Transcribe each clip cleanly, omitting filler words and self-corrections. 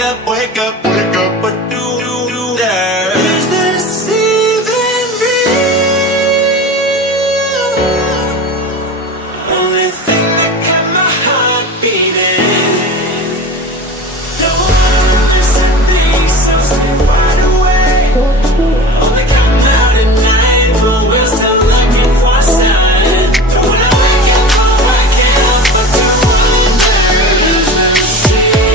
wake up, what do there? Is this even real? Only thing that kept my heart beating. No one listen things, so stay wide awake. Only come out at night, but we're still looking for a sign. When I wake up, oh, I can't help but to wonder. Is this even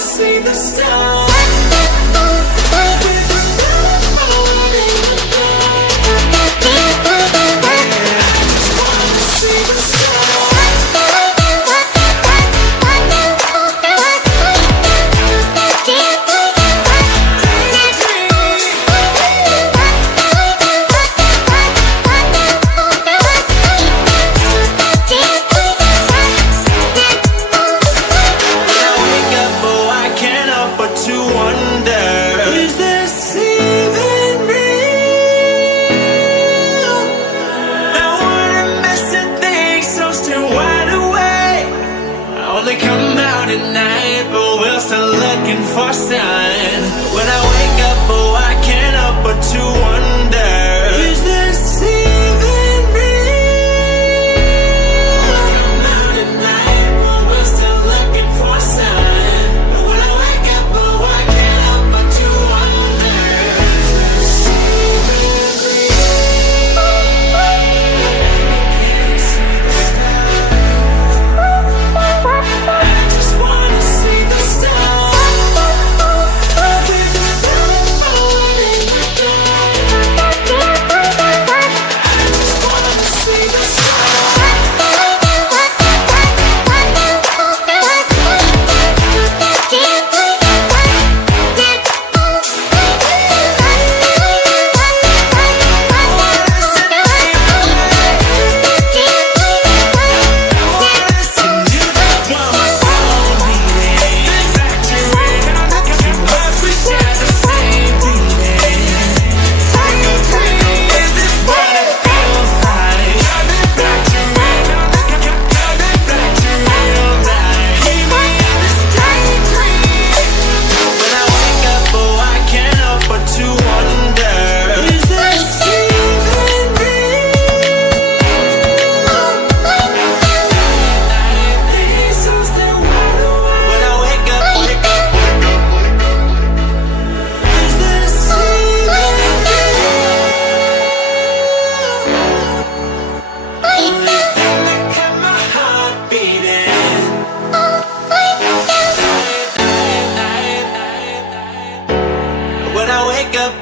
see the stars. Come out at night, but we're still looking for sign. When I wake up, oh, I can't help but to wonder. Is this even real? Come out at night, but we're still looking for sign. When I wake up, oh, I can't help but to wonder. Is this even real? Can you see the stars?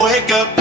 Wake up,